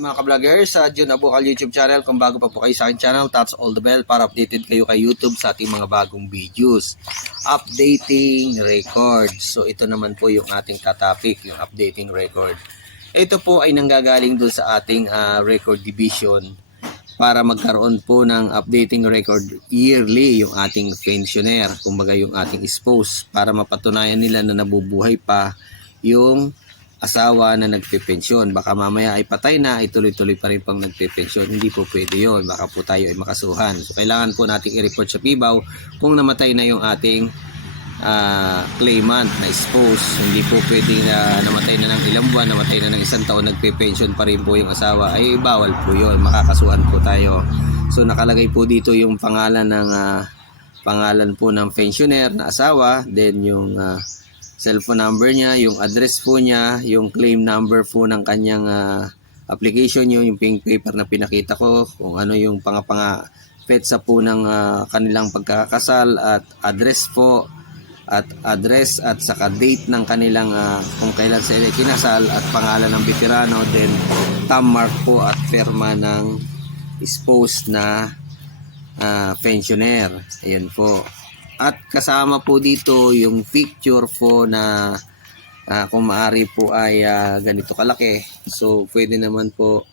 Mga ka-vloggers, sa Jun Abukal YouTube channel, kung bago pa po kayo sa aking channel, touch all the bell para updated kayo kay YouTube sa ating mga bagong videos. Updating record. So ito naman po yung ating topic, yung updating record. Ito po ay nanggagaling dun sa ating ah, record division para magkaroon po ng updating record yearly yung ating pensioner, kumbaga yung ating spouse, para mapatunayan nila na nabubuhay pa yung asawa na nagpipensyon. Baka mamaya ay patay na, ay tuloy-tuloy pa rin pang nagpipensyon. Hindi po pwede yun. Baka po tayo ay makasuhan. So, kailangan po nating i-report sa PIBAW kung namatay na yung ating ah, claimant na spouse. Hindi po pwede na namatay na ng ilang buwan, namatay na ng isang taon, nagpipensyon pa rin po yung asawa. Ay bawal po yun. Makakasuhan po tayo. So, nakalagay po dito yung pangalan ng ah, pangalan po ng pensioner na asawa, then yung ah, cellphone number niya, yung address po niya, yung claim number po ng kanyang ah, application niyo, yung pink paper na pinakita ko, kung ano yung pangapanga petsa po ng ah, kanilang pagkakasal at address po at address at saka date ng kanilang ah, kung kailan sila kinasal at pangalan ng veterano then thumb mark po at firma ng spouse na ah, pensioner. Ayan po. At kasama po dito yung picture po na ah, kung maari po ay ah, ganito kalaki. So pwede naman po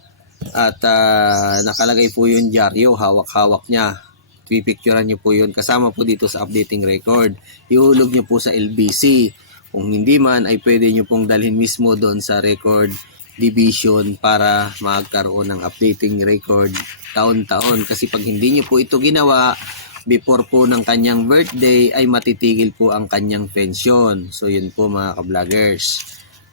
at ah, nakalagay po yung dyaryo, hawak-hawak niya. Pipicturean niyo po yun kasama po dito sa updating record. Ihulog niyo po sa LBC. Kung hindi man ay pwede niyo pong dalhin mismo doon sa record division para magkaroon ng updating record taon-taon. Kasi pag hindi niyo po ito ginawa, before po ng kanyang birthday ay matitigil po ang kanyang pensyon. So yun po mga ka-vloggers.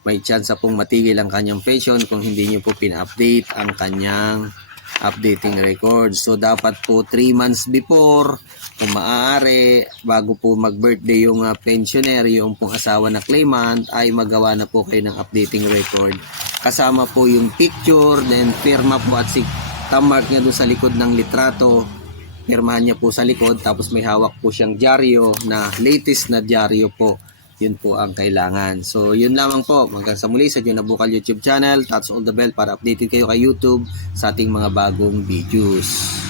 May chance pong matigil ang kanyang pension kung hindi niyo po pina-update ang kanyang updating record. So dapat po 3 months before kung maaari bago po mag-birthday yung uh, pensioner, yung pong asawa na claimant ay magawa na po kayo ng updating record. Kasama po yung picture, then firma po at si thumb niya doon sa likod ng litrato pirmahan niya po sa likod tapos may hawak po siyang dyaryo na latest na dyaryo po. Yun po ang kailangan. So yun lamang po. Hanggang sa muli sa Junabukal YouTube channel. Touch all the bell para updated kayo kay YouTube sa ating mga bagong videos